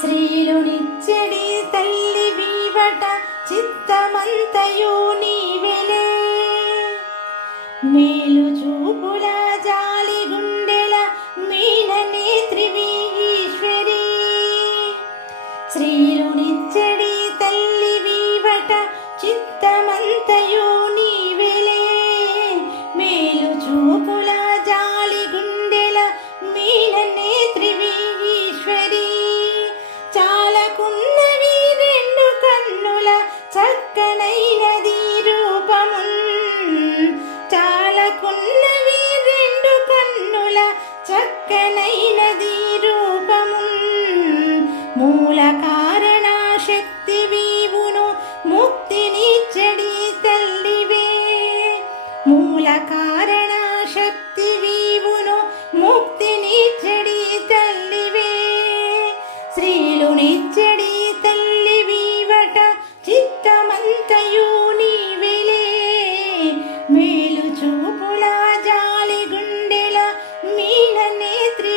శ్రీలు నిచ్చడి తల్లి వీవట చిత్తమంతయు నీవెలే. మేలు చూపుల జాలి గుండెల మీన నేత్రివి ఈశ్వరి. శ్రీలు నిచ్చడి తల్లి వీవట చిత్తమంతయు నీవెలే. మేలు చూపు చక్కనైనది రూపమున్ చాలకున్నవి రెండు కన్నుల చక్కనైనది రూపమున్ మూల కారణ శక్తి వీవును ముక్తినిచ్చడి తల్లివే మూల కారణ శక్తి వీవును ముక్తినిచ్చడి తల్లివే స్త్రీలు నిచ్చడి నేత్రి